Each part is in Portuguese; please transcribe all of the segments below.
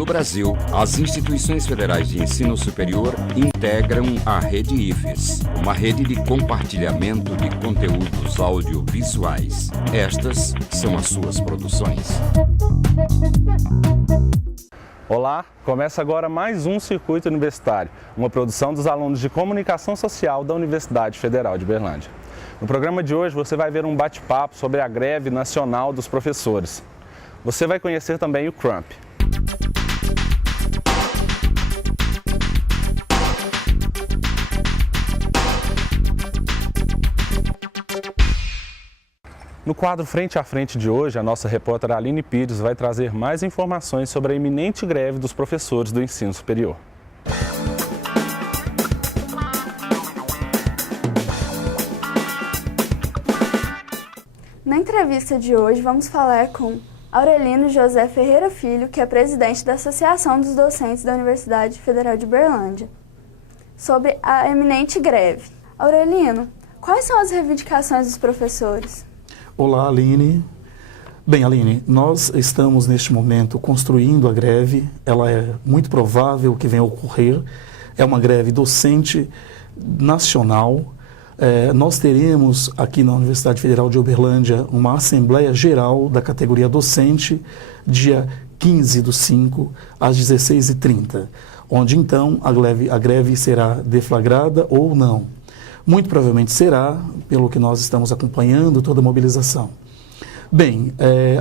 No Brasil, as instituições federais de ensino superior integram a Rede IFES, uma rede de compartilhamento de conteúdos audiovisuais. Estas são as suas produções. Olá, começa agora mais um Circuito Universitário, uma produção dos alunos de Comunicação Social da Universidade Federal de Uberlândia. No programa de hoje você vai ver um bate-papo sobre a greve nacional dos professores. Você vai conhecer também o CRUMP. No quadro Frente a Frente de hoje, a nossa repórter Aline Pires vai trazer mais informações sobre a iminente greve dos professores do ensino superior. Na entrevista de hoje, vamos falar com Aurelino José Ferreira Filho, que é presidente da Associação dos Docentes da Universidade Federal de Uberlândia, sobre a iminente greve. Aurelino, quais são as reivindicações dos professores? Olá, Aline. Bem, Aline, nós estamos neste momento construindo a greve. Ela é muito provável que venha a ocorrer. É uma greve docente nacional. Nós teremos aqui na Universidade Federal de Uberlândia uma Assembleia Geral da categoria docente, dia 15/5, às 16h30, onde então a greve será deflagrada ou não. Muito provavelmente será, pelo que nós estamos acompanhando toda a mobilização. Bem,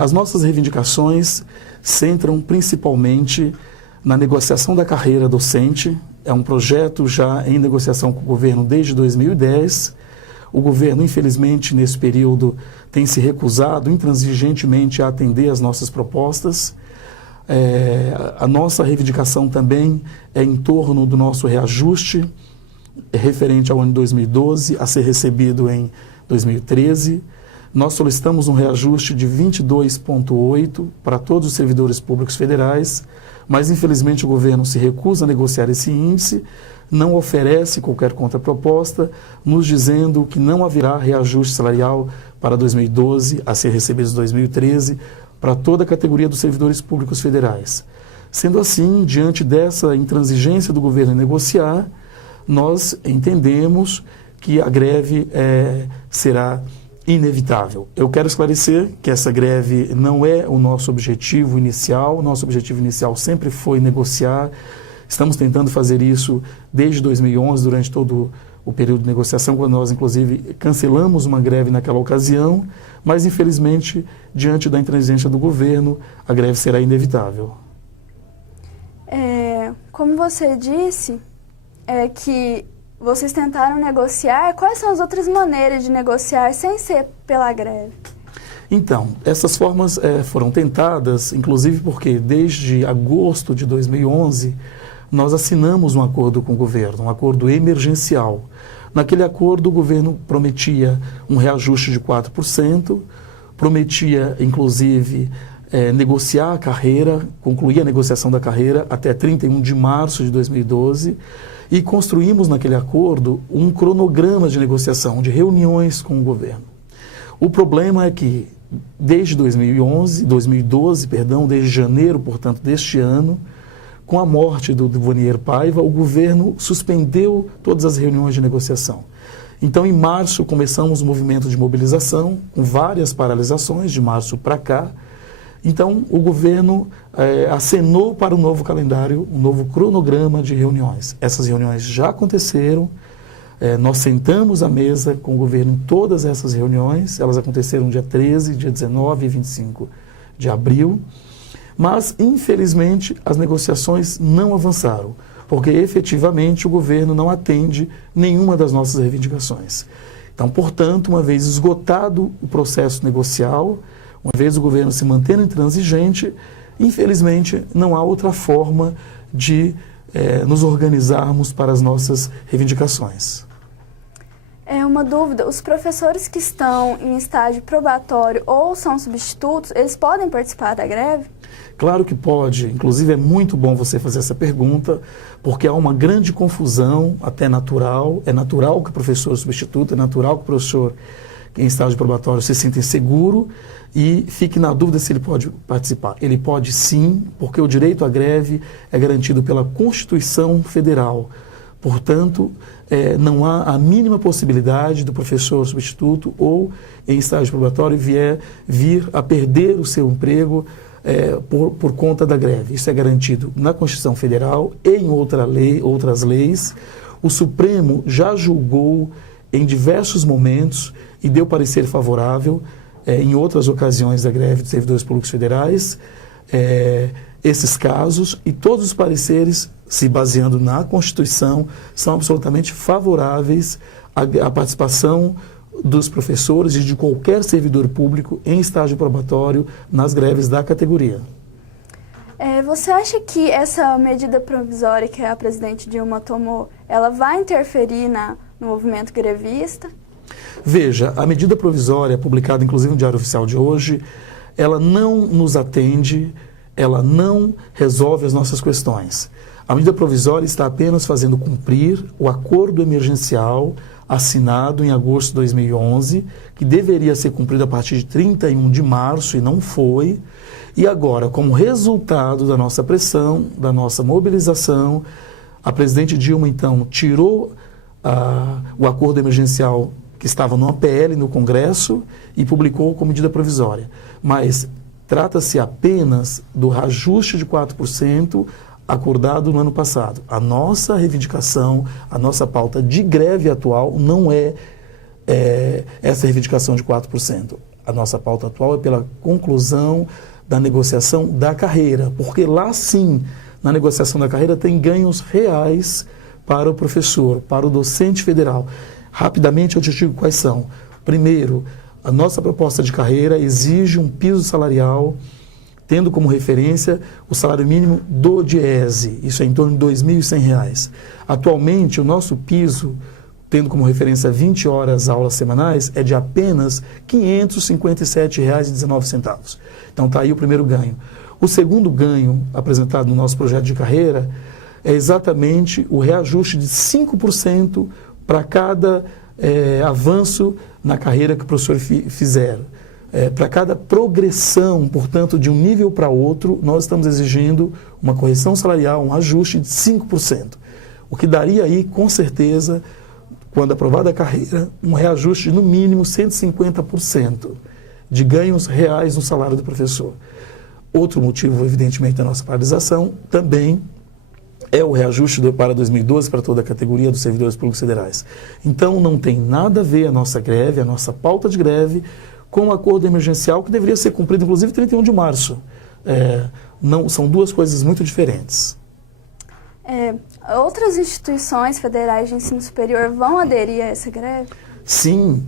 as nossas reivindicações centram principalmente na negociação da carreira docente. É um projeto já em negociação com o governo desde 2010. O governo, infelizmente, nesse período, tem se recusado intransigentemente a atender às nossas propostas. A nossa reivindicação também é em torno do nosso reajuste referente ao ano de 2012, a ser recebido em 2013. Nós solicitamos um reajuste de 22,8 para todos os servidores públicos federais, mas infelizmente o governo se recusa a negociar esse índice, não oferece qualquer contraproposta, nos dizendo que não haverá reajuste salarial para 2012, a ser recebido em 2013, para toda a categoria dos servidores públicos federais. Sendo assim, diante dessa intransigência do governo em negociar, nós entendemos que a greve será inevitável. Eu quero esclarecer que essa greve não é o nosso objetivo inicial. O nosso objetivo inicial sempre foi negociar. Estamos tentando fazer isso desde 2011, durante todo o período de negociação, quando nós, inclusive, cancelamos uma greve naquela ocasião, mas, infelizmente, diante da intransigência do governo, a greve será inevitável. Como você disse, que vocês tentaram negociar, quais são as outras maneiras de negociar sem ser pela greve? Então, essas formas foram tentadas, inclusive porque desde agosto de 2011 nós assinamos um acordo com o governo, um acordo emergencial. Naquele acordo o governo prometia um reajuste de 4%, prometia inclusive negociar a carreira, concluir a negociação da carreira até 31 de março de 2012, e construímos naquele acordo um cronograma de negociação, de reuniões com o governo. O problema é que desde 2012, desde janeiro, portanto, deste ano, com a morte do Vonier Paiva, o governo suspendeu todas as reuniões de negociação. Então, em março, começamos o movimento de mobilização, com várias paralisações, de março para cá. Então, o governo acenou para o novo calendário, um novo cronograma de reuniões. Essas reuniões já aconteceram, nós sentamos à mesa com o governo em todas essas reuniões, elas aconteceram dia 13, dia 19 e 25 de abril, mas, infelizmente, as negociações não avançaram, porque efetivamente o governo não atende nenhuma das nossas reivindicações. Então, portanto, uma vez esgotado o processo negocial, uma vez o governo se mantendo intransigente, infelizmente não há outra forma de nos organizarmos para as nossas reivindicações. Uma dúvida, os professores que estão em estágio probatório ou são substitutos, eles podem participar da greve? Claro que pode, inclusive é muito bom você fazer essa pergunta, porque há uma grande confusão, até natural, é natural que o professor substituto, é natural que o professor em estágio probatório se sinta inseguro e fique na dúvida se ele pode participar. Ele pode sim, porque o direito à greve é garantido pela Constituição Federal. Portanto, não há a mínima possibilidade do professor substituto ou em estágio probatório vir a perder o seu emprego por conta da greve. Isso é garantido na Constituição Federal e em outras leis. O Supremo já julgou em diversos momentos e deu parecer favorável em outras ocasiões da greve dos servidores públicos federais, esses casos, e todos os pareceres, se baseando na Constituição, são absolutamente favoráveis à participação dos professores e de qualquer servidor público em estágio probatório nas greves da categoria. Você acha que essa medida provisória que a presidente Dilma tomou, ela vai interferir no movimento grevista? Veja, a medida provisória, publicada inclusive no Diário Oficial de hoje, ela não nos atende, ela não resolve as nossas questões. A medida provisória está apenas fazendo cumprir o acordo emergencial assinado em agosto de 2011, que deveria ser cumprido a partir de 31 de março e não foi. E agora, como resultado da nossa pressão, da nossa mobilização, a presidente Dilma, então, tirou o acordo emergencial que estava no APL no Congresso e publicou como medida provisória. Mas trata-se apenas do reajuste de 4% acordado no ano passado. A nossa reivindicação, a nossa pauta de greve atual não é essa reivindicação de 4%. A nossa pauta atual é pela conclusão da negociação da carreira, porque lá sim, na negociação da carreira, tem ganhos reais para o professor, para o docente federal. Rapidamente eu te digo quais são. Primeiro, a nossa proposta de carreira exige um piso salarial tendo como referência o salário mínimo do DIEESE, isso é em torno de R$ 2.100. Atualmente, o nosso piso, tendo como referência 20 horas aulas semanais, é de apenas R$ 557,19. Então está aí o primeiro ganho. O segundo ganho apresentado no nosso projeto de carreira é exatamente o reajuste de 5% para cada avanço na carreira que o professor fizer. Para cada progressão, portanto, de um nível para outro, nós estamos exigindo uma correção salarial, um ajuste de 5%. O que daria aí, com certeza, quando aprovada a carreira, um reajuste de no mínimo 150% de ganhos reais no salário do professor. Outro motivo, evidentemente, da nossa paralisação também é o reajuste para 2012 para toda a categoria dos servidores públicos federais. Então, não tem nada a ver a nossa greve, a nossa pauta de greve, com o acordo emergencial que deveria ser cumprido, inclusive, 31 de março. São duas coisas muito diferentes. Outras instituições federais de ensino superior vão aderir a essa greve? Sim,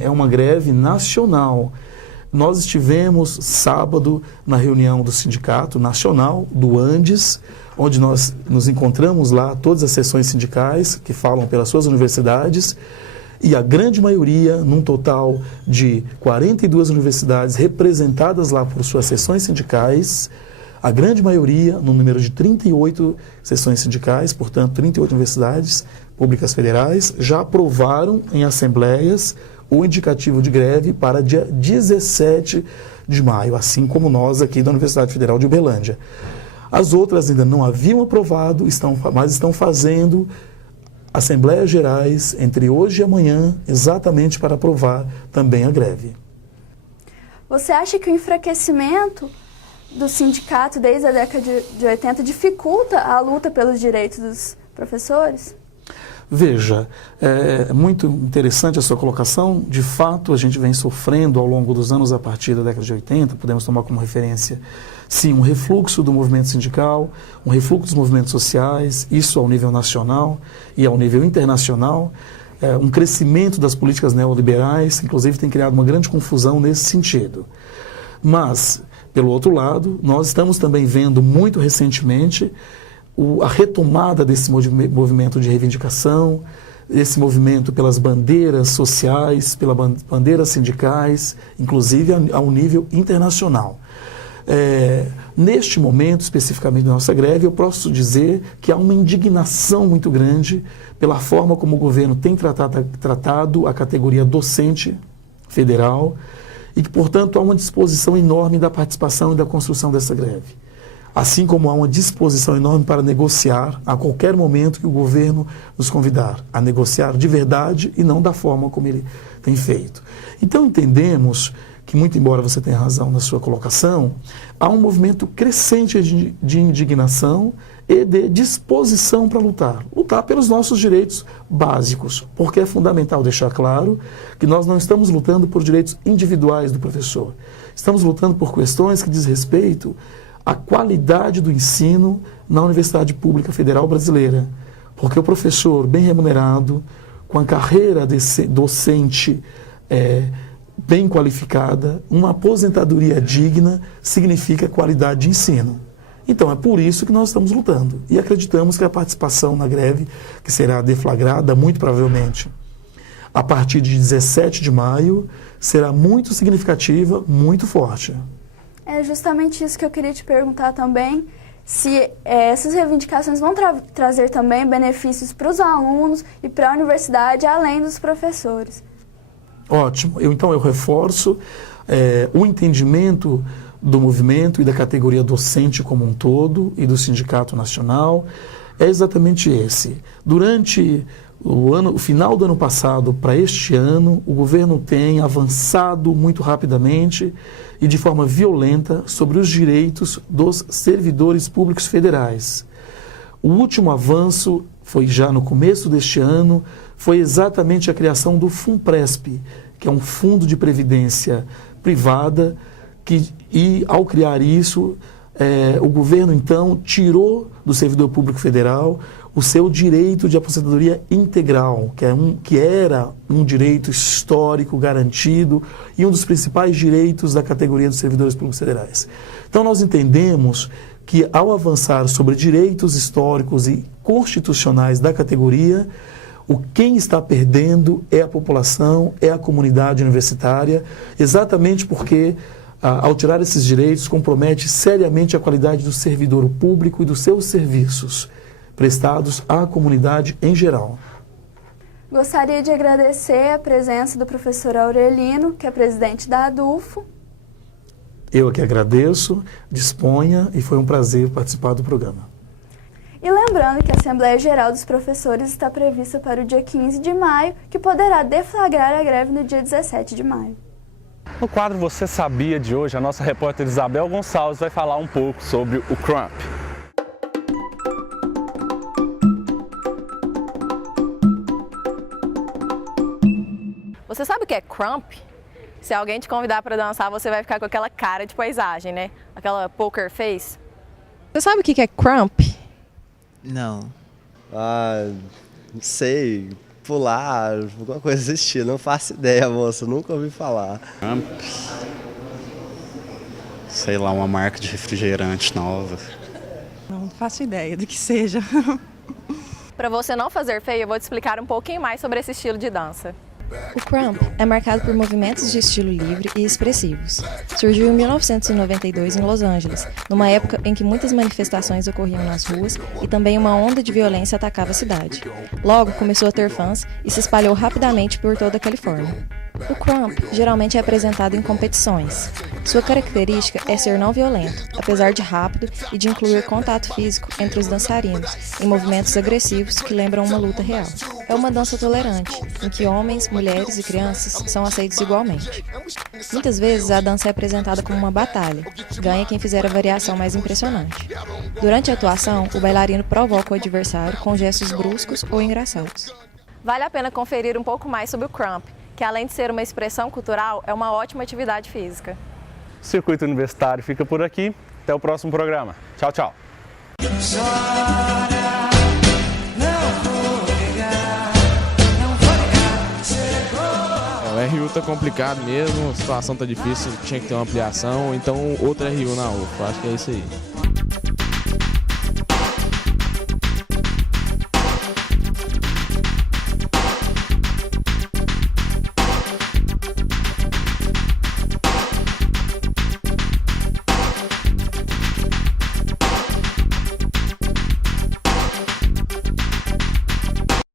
é uma greve nacional. Nós estivemos sábado na reunião do Sindicato Nacional, do Andes, onde nós nos encontramos lá, todas as seções sindicais que falam pelas suas universidades, e a grande maioria, num total de 42 universidades representadas lá por suas seções sindicais, a grande maioria, no número de 38 seções sindicais, portanto 38 universidades públicas federais, já aprovaram em assembleias o indicativo de greve para dia 17 de maio, assim como nós aqui da Universidade Federal de Uberlândia. As outras ainda não haviam aprovado, mas estão fazendo assembleias gerais entre hoje e amanhã, exatamente para aprovar também a greve. Você acha que o enfraquecimento do sindicato desde a década de 80 dificulta a luta pelos direitos dos professores? Veja, é muito interessante a sua colocação. De fato, a gente vem sofrendo ao longo dos anos, a partir da década de 80, podemos tomar como referência, sim, um refluxo do movimento sindical, um refluxo dos movimentos sociais, isso ao nível nacional e ao nível internacional, um crescimento das políticas neoliberais, inclusive tem criado uma grande confusão nesse sentido. Mas, pelo outro lado, nós estamos também vendo muito recentemente a retomada desse movimento de reivindicação, esse movimento pelas bandeiras sociais, pelas bandeiras sindicais, inclusive ao nível internacional. Neste momento, especificamente da nossa greve, eu posso dizer que há uma indignação muito grande pela forma como o governo tem tratado a categoria docente federal e que, portanto, há uma disposição enorme da participação e da construção dessa greve. Assim como há uma disposição enorme para negociar a qualquer momento que o governo nos convidar a negociar de verdade e não da forma como ele tem feito. Então entendemos que, muito embora você tenha razão na sua colocação, há um movimento crescente de indignação e de disposição para lutar pelos nossos direitos básicos, porque é fundamental deixar claro que nós não estamos lutando por direitos individuais do professor, estamos lutando por questões que diz respeito à qualidade do ensino na Universidade Pública Federal Brasileira, porque o professor bem remunerado, com a carreira docente bem qualificada, uma aposentadoria digna significa qualidade de ensino. Então é por isso que nós estamos lutando e acreditamos que a participação na greve, que será deflagrada muito provavelmente a partir de 17 de maio, será muito significativa, muito forte. É justamente isso que eu queria te perguntar também, se essas reivindicações vão trazer também benefícios para os alunos e para a universidade, além dos professores. Ótimo. Então eu reforço o entendimento do movimento e da categoria docente como um todo e do Sindicato Nacional é exatamente esse. Durante o final do ano passado para este ano, o governo tem avançado muito rapidamente e de forma violenta sobre os direitos dos servidores públicos federais. O último avanço foi já no começo deste ano, foi exatamente a criação do FUNPRESP, que é um fundo de previdência privada, e ao criar isso, o governo então tirou do servidor público federal o seu direito de aposentadoria integral, que era um direito histórico garantido e um dos principais direitos da categoria dos servidores públicos federais. Então nós entendemos que ao avançar sobre direitos históricos e constitucionais da categoria, quem está perdendo é a população, é a comunidade universitária, exatamente porque ao tirar esses direitos, compromete seriamente a qualidade do servidor público e dos seus serviços prestados à comunidade em geral. Gostaria de agradecer a presença do professor Aurelino, que é presidente da ADUFO. Eu que agradeço, disponha, e foi um prazer participar do programa. E lembrando que a Assembleia Geral dos Professores está prevista para o dia 15 de maio, que poderá deflagrar a greve no dia 17 de maio. No quadro Você Sabia de hoje, a nossa repórter Isabel Gonçalves vai falar um pouco sobre o Crump. Você sabe o que é Crump? Se alguém te convidar para dançar, você vai ficar com aquela cara de paisagem, né? Aquela poker face. Você sabe o que é Crump? Não. Não sei. Pular, alguma coisa desse estilo. Não faço ideia, moço. Nunca ouvi falar. Crump. Sei lá, uma marca de refrigerante nova. Não faço ideia do que seja. Para você não fazer feio, eu vou te explicar um pouquinho mais sobre esse estilo de dança. O Crump é marcado por movimentos de estilo livre e expressivos. Surgiu em 1992 em Los Angeles, numa época em que muitas manifestações ocorriam nas ruas e também uma onda de violência atacava a cidade. Logo, começou a ter fãs e se espalhou rapidamente por toda a Califórnia. O Crump geralmente é apresentado em competições. Sua característica é ser não violento, apesar de rápido e de incluir contato físico entre os dançarinos, em movimentos agressivos que lembram uma luta real. É uma dança tolerante, em que homens, mulheres e crianças são aceitos igualmente. Muitas vezes a dança é apresentada como uma batalha, ganha quem fizer a variação mais impressionante. Durante a atuação, o bailarino provoca o adversário com gestos bruscos ou engraçados. Vale a pena conferir um pouco mais sobre o Crump, que além de ser uma expressão cultural, é uma ótima atividade física. O Circuito Universitário fica por aqui. Até o próximo programa. Tchau, tchau. O RU tá complicado mesmo, a situação tá difícil, tinha que ter uma ampliação, então outra RU na UFA, acho que é isso aí.